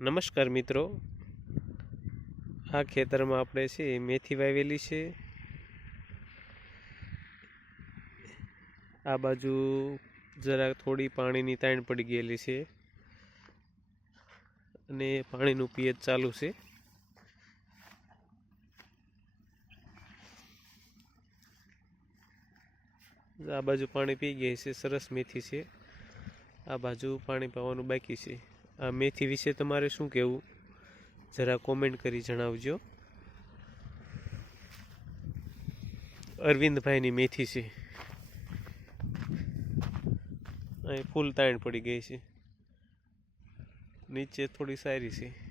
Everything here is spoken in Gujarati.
નમસ્કાર મિત્રો. આ ખેતરમાં આપણે છે, મેથી વાવેલી છે. આ બાજુ જરા થોડી પાણીની તાણ પડી ગયેલી છે. અને પાણીનું પિયત ચાલુ છે. આ બાજુ પાણી પી ગઈ છે, સરસ મેથી છે. આ બાજુ પાણી પાવાનું બાકી છે. આ મેથી વિશે તમારે શું કહેવું જરા કોમેન્ટ કરી જણાવજો. અરવિંદભાઈની મેથી છે. અહીં ફૂલ તાણ પડી ગઈ છે. નીચે થોડી સારી છે.